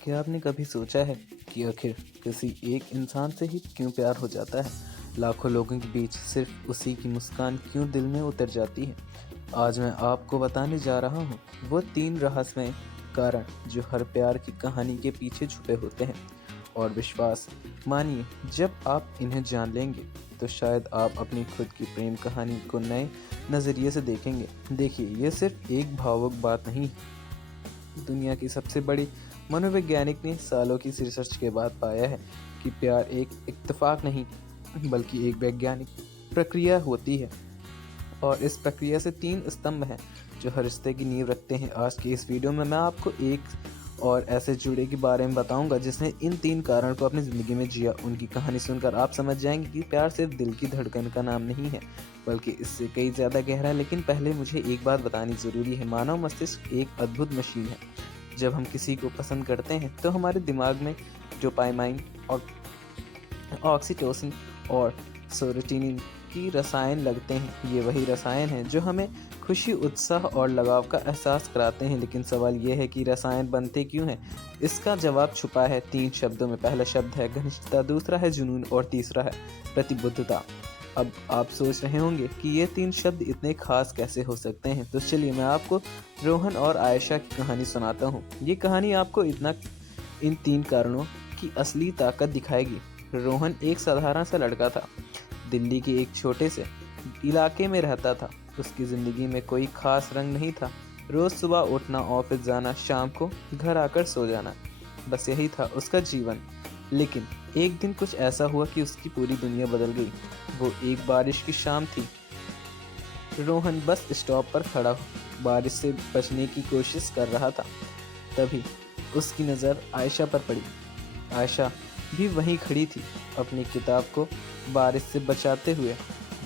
क्या आपने कभी सोचा है कि आखिर किसी एक इंसान से ही क्यों प्यार हो जाता है? लाखों लोगों के बीच सिर्फ उसी की मुस्कान क्यों दिल में उतर जाती है? आज मैं आपको बताने जा रहा हूँ वो 3 रहस्यमय कारण जो हर प्यार की कहानी के पीछे छुपे होते हैं। और विश्वास मानिए, जब आप इन्हें जान लेंगे तो शायद आप अपनी खुद की प्रेम कहानी को नए नज़रिए से देखेंगे। देखिए, ये सिर्फ एक भावुक बात नहीं, दुनिया की सबसे बड़ी मनोवैज्ञानिक ने सालों की रिसर्च के बाद पाया है कि प्यार एक इत्तेफाक नहीं बल्कि एक वैज्ञानिक प्रक्रिया होती है। और इस प्रक्रिया से 3 स्तंभ हैं जो हर रिश्ते की नींव रखते हैं। आज की इस वीडियो में मैं आपको एक और ऐसे जुड़े के बारे में बताऊंगा जिसने इन 3 कारण को अपनी ज़िंदगी में जिया। उनकी कहानी सुनकर आप समझ जाएंगे कि प्यार सिर्फ दिल की धड़कन का नाम नहीं है, बल्कि इससे कई ज़्यादा गहरा है। लेकिन पहले मुझे एक बात बतानी ज़रूरी है। मानव मस्तिष्क एक अद्भुत मशीन है। जब हम किसी को पसंद करते हैं तो हमारे दिमाग में डोपामाइन और ऑक्सीटोसिन और सेरोटोनिन की रसायन लगते हैं। ये वही रसायन हैं जो हमें खुशी, उत्साह और लगाव का एहसास कराते हैं। लेकिन सवाल यह है कि रसायन बनते क्यों हैं? इसका जवाब छुपा है 3 शब्दों में। पहला शब्द है घनिष्ठता, दूसरा है जुनून और तीसरा है प्रतिबद्धता। अब आप सोच रहे होंगे कि ये 3 शब्द इतने खास कैसे हो सकते हैं? तो चलिए मैं आपको रोहन और आयशा की कहानी सुनाता हूँ। ये कहानी आपको इन 3 कारणों की असली ताकत दिखाएगी। रोहन एक साधारण सा लड़का था। दिल्ली के एक छोटे से इलाके में रहता था। उसकी ज़िंदगी में कोई खास रंग नहीं था। रोज़ सुबह उठना, ऑफिस जाना, शाम को घर आकर सो जाना, बस यही था उसका जीवन। लेकिन एक दिन कुछ ऐसा हुआ कि उसकी पूरी दुनिया बदल गई। वो एक बारिश की शाम थी। रोहन बस स्टॉप पर खड़ा बारिश से बचने की कोशिश कर रहा था। तभी उसकी नज़र आयशा पर पड़ी। आयशा भी वहीं खड़ी थी, अपनी किताब को बारिश से बचाते हुए।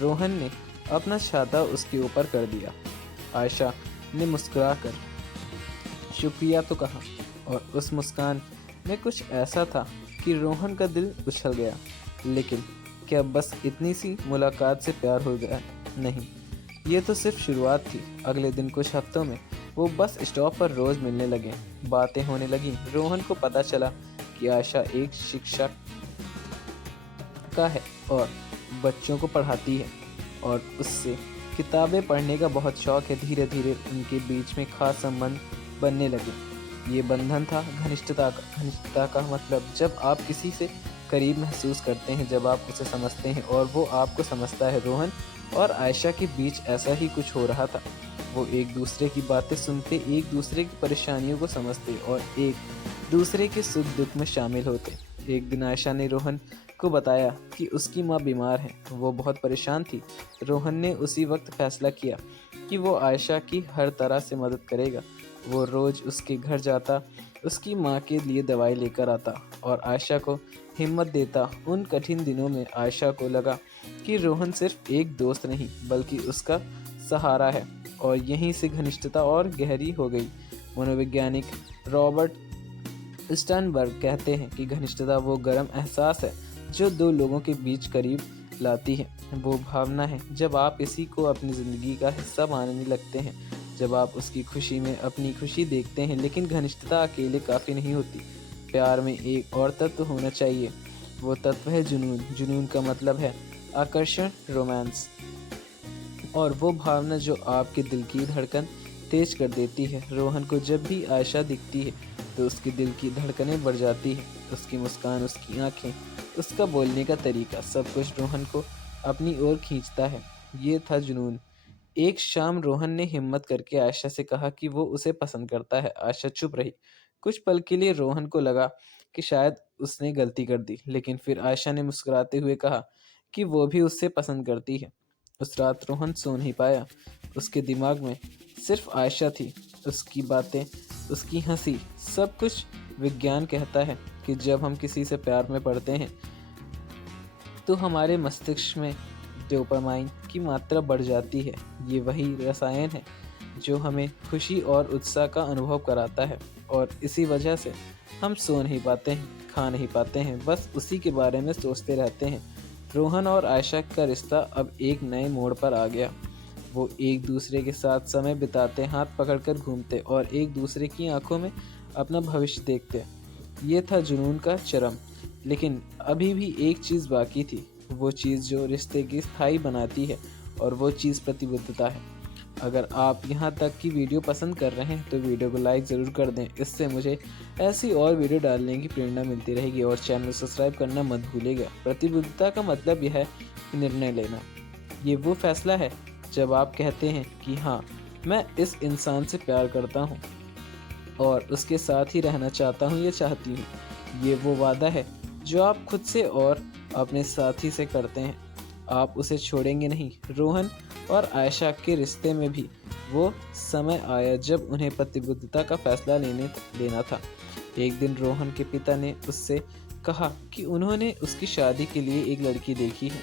रोहन ने अपना छाता उसके ऊपर कर दिया। आयशा ने मुस्कुराकर शुक्रिया तो कहा, और उस मुस्कान में कुछ ऐसा था कि रोहन का दिल उछल गया। लेकिन क्या बस इतनी सी मुलाकात से प्यार हो गया? नहीं, ये तो सिर्फ शुरुआत थी। अगले दिन कुछ हफ्तों में वो बस स्टॉप पर रोज़ मिलने लगे। बातें होने लगीं। रोहन को पता चला कि आयशा एक शिक्षक का है और बच्चों को पढ़ाती है, और उससे किताबें पढ़ने का बहुत शौक है। धीरे धीरे उनके बीच में खास संबंध बनने लगे। ये बंधन था घनिष्ठता का। घनिष्ठता का मतलब जब आप किसी से करीब महसूस करते हैं, जब आप उसे समझते हैं और वो आपको समझता है। रोहन और आयशा के बीच ऐसा ही कुछ हो रहा था। वो एक दूसरे की बातें सुनते, एक दूसरे की परेशानियों को समझते और एक दूसरे के सुख दुख में शामिल होते। एक दिन आयशा ने रोहन को बताया कि उसकी माँ बीमार है। वो बहुत परेशान थी। रोहन ने उसी वक्त फैसला किया कि वो आयशा की हर तरह से मदद करेगा। वो रोज़ उसके घर जाता, उसकी माँ के लिए दवाई लेकर आता और आयशा को हिम्मत देता। उन कठिन दिनों में आयशा को लगा कि रोहन सिर्फ एक दोस्त नहीं बल्कि उसका सहारा है, और यहीं से घनिष्ठता और गहरी हो गई। मनोवैज्ञानिक रॉबर्ट स्टर्नबर्ग कहते हैं कि घनिष्ठता वो गर्म एहसास है जो 2 लोगों के बीच करीब लाती है। वो भावना है जब आप किसी को अपनी ज़िंदगी का हिस्सा मानने लगते हैं, जब आप उसकी खुशी में अपनी खुशी देखते हैं। लेकिन घनिष्ठता अकेले काफ़ी नहीं होती। प्यार में एक और तत्व होना चाहिए। वो तत्व है जुनून। जुनून का मतलब है आकर्षण, रोमांस, और वो भावना जो आपके दिल की धड़कन तेज कर देती है। रोहन को जब भी आयशा दिखती है तो उसके दिल की धड़कनें बढ़ जाती हैं। उसकी मुस्कान, उसकी आंखें, उसका बोलने का तरीका, सब कुछ रोहन को अपनी ओर खींचता है। ये था जुनून। एक शाम रोहन ने हिम्मत करके आयशा से कहा कि वो उसे पसंद करता है। आयशा चुप रही। कुछ पल के लिए रोहन को लगा कि शायद उसने गलती कर दी। लेकिन फिर आयशा ने मुस्कुराते हुए कहा कि वो भी उससे पसंद करती है। उस रात रोहन सो नहीं पाया। उसके दिमाग में सिर्फ आयशा थी, उसकी बातें, उसकी हंसी, सब कुछ। विज्ञान कहता है कि जब हम किसी से प्यार में पड़ते हैं तो हमारे मस्तिष्क में डोपामाइन की मात्रा बढ़ जाती है। ये वही रसायन है जो हमें खुशी और उत्साह का अनुभव कराता है, और इसी वजह से हम सो नहीं पाते हैं, खा नहीं पाते हैं, बस उसी के बारे में सोचते रहते हैं। रोहन और आयशा का रिश्ता अब एक नए मोड़ पर आ गया। वो एक दूसरे के साथ समय बिताते, हाथ पकड़कर घूमते और एक दूसरे की आंखों में अपना भविष्य देखते। ये था जुनून का चरम। लेकिन अभी भी एक चीज़ बाकी थी, वो चीज़ जो रिश्ते की स्थायी बनाती है, और वो चीज़ प्रतिबद्धता है। अगर आप यहाँ तक की वीडियो पसंद कर रहे हैं तो वीडियो को लाइक ज़रूर कर दें। इससे मुझे ऐसी और वीडियो डालने की प्रेरणा मिलती रहेगी, और चैनल सब्सक्राइब करना मत भूलिएगा। प्रतिबद्धता का मतलब यह है कि निर्णय लेना। ये वो फैसला है जब आप कहते हैं कि हाँ, मैं इस इंसान से प्यार करता हूँ और उसके साथ ही रहना चाहता हूँ या चाहती हूँ। ये वो वादा है जो आप खुद से और अपने साथी से करते हैं। आप उसे छोड़ेंगे नहीं। रोहन और आयशा के रिश्ते में भी वो समय आया जब उन्हें प्रतिबद्धता का फैसला लेना था। एक दिन रोहन के पिता ने उससे कहा कि उन्होंने उसकी शादी के लिए एक लड़की देखी है।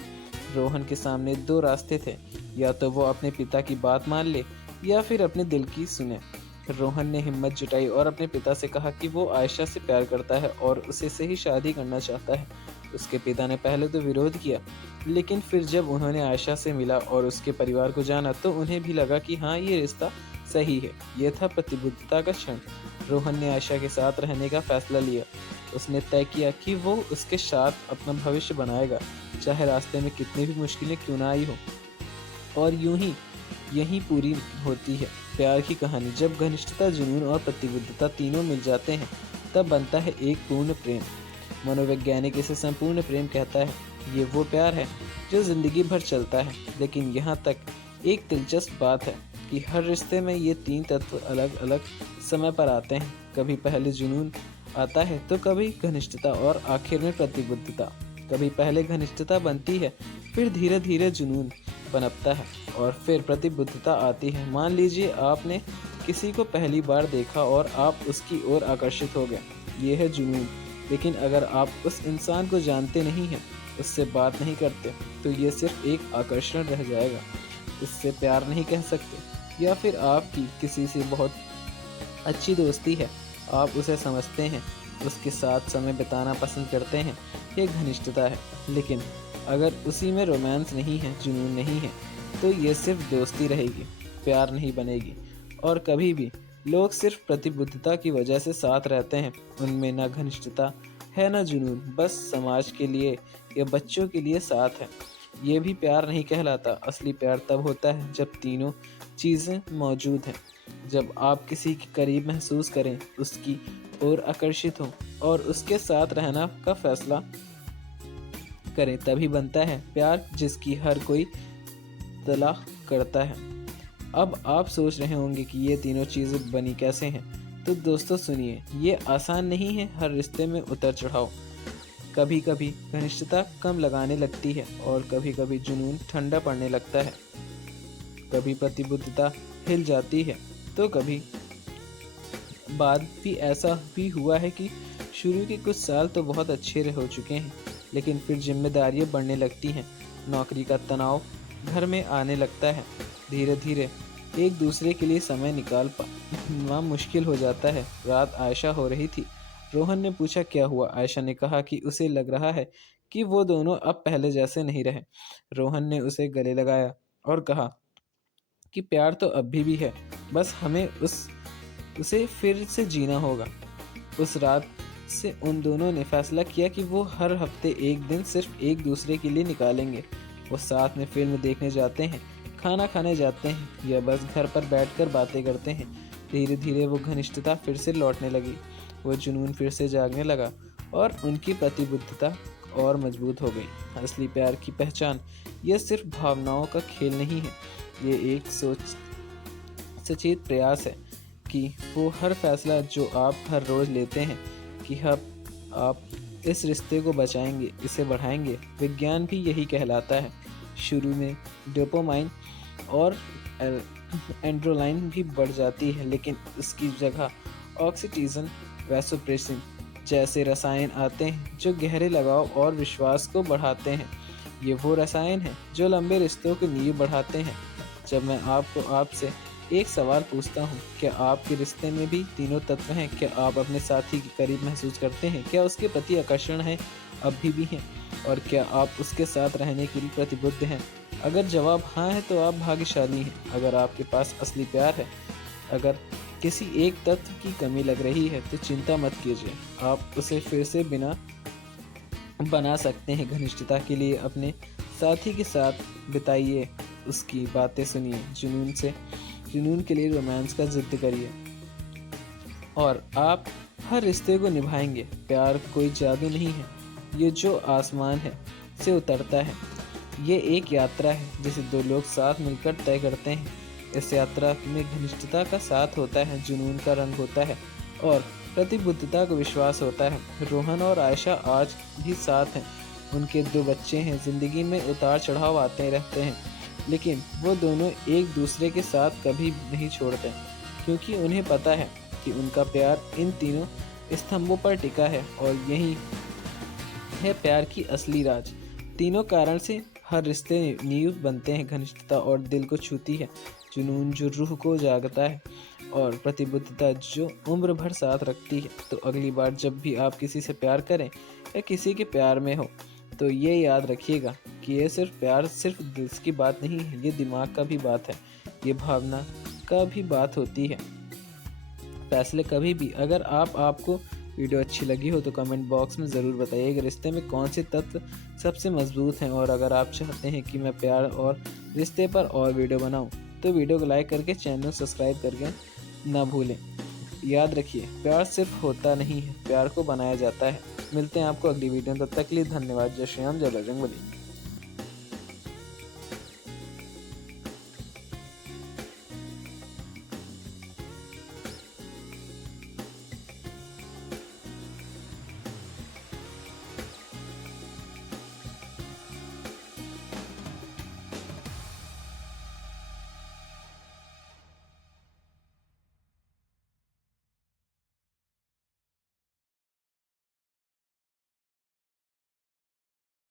रोहन के सामने दो रास्ते थे, या तो वो अपने पिता की बात मान ले या फिर अपने दिल की सुने। रोहन ने हिम्मत जुटाई और अपने पिता से कहा कि वो आयशा से प्यार करता है और उसे से ही शादी करना चाहता है। उसके पिता ने पहले तो विरोध किया, लेकिन फिर जब उन्होंने आयशा से मिला और उसके परिवार को जाना तो उन्हें भी लगा कि हाँ, ये रिश्ता सही है। यह था प्रतिबद्धता का क्षण। रोहन ने आयशा के साथ रहने का फैसला लिया। उसने तय किया कि वो उसके साथ अपना भविष्य बनाएगा, चाहे रास्ते में कितनी भी मुश्किलें क्यों ना आई हो। और यूं ही यही पूरी होती है प्यार की कहानी। जब घनिष्ठता, जुनून और प्रतिबद्धता तीनों मिल जाते हैं तब बनता है एक पूर्ण प्रेम। मनोवैज्ञानिक इसे संपूर्ण प्रेम कहता है। ये वो प्यार है जो जिंदगी भर चलता है। लेकिन यहाँ तक एक दिलचस्प बात है कि हर रिश्ते में ये तीन तत्व अलग अलग समय पर आते हैं। कभी पहले जुनून आता है तो कभी घनिष्ठता और आखिर में प्रतिबद्धता। कभी पहले घनिष्ठता बनती है, फिर धीरे धीरे जुनून पनपता है और फिर प्रतिबद्धता आती है। मान लीजिए आपने किसी को पहली बार देखा और आप उसकी ओर आकर्षित हो गए, ये है जुनून। लेकिन अगर आप उस इंसान को जानते नहीं हैं, उससे बात नहीं करते, तो ये सिर्फ एक आकर्षण रह जाएगा। इससे प्यार नहीं कह सकते। या फिर आपकी किसी से बहुत अच्छी दोस्ती है, आप उसे समझते हैं, उसके साथ समय बिताना पसंद करते हैं, ये घनिष्ठता है। लेकिन अगर उसी में रोमांस नहीं है, जुनून नहीं है, तो ये सिर्फ दोस्ती रहेगी, प्यार नहीं बनेगी। और कभी भी लोग सिर्फ प्रतिबद्धता की वजह से साथ रहते हैं, उनमें ना घनिष्ठता है ना जुनून, बस समाज के लिए या बच्चों के लिए साथ है। ये भी प्यार नहीं कहलाता। असली प्यार तब होता है जब तीनों चीज़ें मौजूद हैं। जब आप किसी के करीब महसूस करें, उसकी ओर आकर्षित हों और उसके साथ रहना का फैसला करें, तभी बनता है प्यार जिसकी हर कोई तलाश करता है। अब आप सोच रहे होंगे कि ये तीनों चीज़ें बनी कैसे हैं। तो दोस्तों सुनिए, ये आसान नहीं है। हर रिश्ते में उतर चढ़ाव। कभी कभी घनिष्ठता कम लगाने लगती है और कभी कभी जुनून ठंडा पड़ने लगता है। कभी प्रतिबद्धता हिल जाती है तो कभी बाद भी ऐसा भी हुआ है कि शुरू के कुछ साल तो बहुत अच्छे हो चुके हैं, लेकिन फिर जिम्मेदारियां बढ़ने लगती हैं, नौकरी का तनाव घर में आने लगता है। धीरे धीरे एक दूसरे के लिए समय निकाल पाना मुश्किल हो जाता है। रात आयशा हो रही थी। रोहन ने पूछा क्या हुआ। आयशा ने कहा कि उसे लग रहा है कि वो दोनों अब पहले जैसे नहीं रहे। रोहन ने उसे गले लगाया और कहा कि प्यार तो अभी भी है, बस हमें उसे फिर से जीना होगा। उस रात से उन दोनों ने फैसला किया कि वो हर हफ्ते एक दिन सिर्फ एक दूसरे के लिए निकालेंगे। वो साथ में फिल्म देखने जाते हैं, खाना खाने जाते हैं या बस घर पर बैठकर बातें करते हैं। धीरे धीरे वो घनिष्ठता फिर से लौटने लगी, वो जुनून फिर से जागने लगा और उनकी प्रतिबद्धता और मजबूत हो गई। असली प्यार की पहचान यह सिर्फ भावनाओं का खेल नहीं है, ये एक सचेत प्रयास है कि वो हर फैसला जो आप हर रोज़ लेते हैं कि आप इस रिश्ते को बचाएंगे, इसे बढ़ाएंगे। विज्ञान भी यही कहलाता है। शुरू में डोपामाइन और एंड्रोलाइन भी बढ़ जाती है, लेकिन इसकी जगह ऑक्सीटोसिन, वैसोप्रेसिन जैसे रसायन आते हैं जो गहरे लगाव और विश्वास को बढ़ाते हैं। ये वो रसायन हैं जो लंबे रिश्तों की नींव बढ़ाते हैं। जब मैं आपसे एक सवाल पूछता हूँ, क्या आपके रिश्ते में भी तीनों तत्व हैं? क्या आप अपने साथी के करीब महसूस करते हैं? क्या उसके प्रति आकर्षण है अभी भी हैं? और क्या आप उसके साथ रहने के लिए प्रतिबद्ध हैं? अगर जवाब हाँ है तो आप भाग्यशाली हैं। अगर आपके पास असली प्यार है, अगर किसी एक तत्व की कमी लग रही है तो चिंता मत कीजिए, आप उसे फिर से बिना बना सकते हैं। घनिष्ठता के लिए अपने साथी के साथ बिताइए, उसकी बातें सुनिए, जुनून के लिए रोमांस का जिद करिए और आप हर रिश्ते को निभाएंगे। प्यार कोई जादू नहीं है, ये जो आसमान है से उतरता है। ये एक यात्रा है जिसे दो लोग साथ मिलकर तय करते हैं। इस यात्रा में घनिष्ठता का साथ होता है, जुनून का रंग होता है और प्रतिबद्धता का विश्वास होता है। रोहन और आयशा आज भी साथ हैं, उनके 2 बच्चे हैं। जिंदगी में उतार चढ़ाव आते रहते हैं, लेकिन वो दोनों एक दूसरे के साथ कभी नहीं छोड़ते, क्योंकि उन्हें पता है कि उनका प्यार इन तीनों स्तंभों पर टिका है और यही है प्यार की असली राज। तीनों कारण से हर रिश्ते नींव बनते हैं। घनिष्ठता और दिल को छूती है, जुनून जो रूह को जागता है और प्रतिबद्धता जो उम्र भर साथ रखती है। तो अगली बार जब भी आप किसी से प्यार करें या किसी के प्यार में हो, तो ये याद रखिएगा कि ये सिर्फ दिल की बात नहीं है, ये दिमाग का भी बात है, ये भावना का भी बात होती है। फैसले कभी भी। अगर आपको वीडियो अच्छी लगी हो तो कमेंट बॉक्स में ज़रूर बताइए कि रिश्ते में कौन से तत्व सबसे मजबूत हैं। और अगर आप चाहते हैं कि मैं प्यार और रिश्ते पर और वीडियो बनाऊं, तो वीडियो को लाइक करके चैनल सब्सक्राइब करके ना भूलें। याद रखिए, प्यार सिर्फ होता नहीं है, प्यार को बनाया जाता है। मिलते हैं आपको अगली वीडियो में, तब तक के लिए धन्यवाद। जय श्री राम, जय बजरंगबली।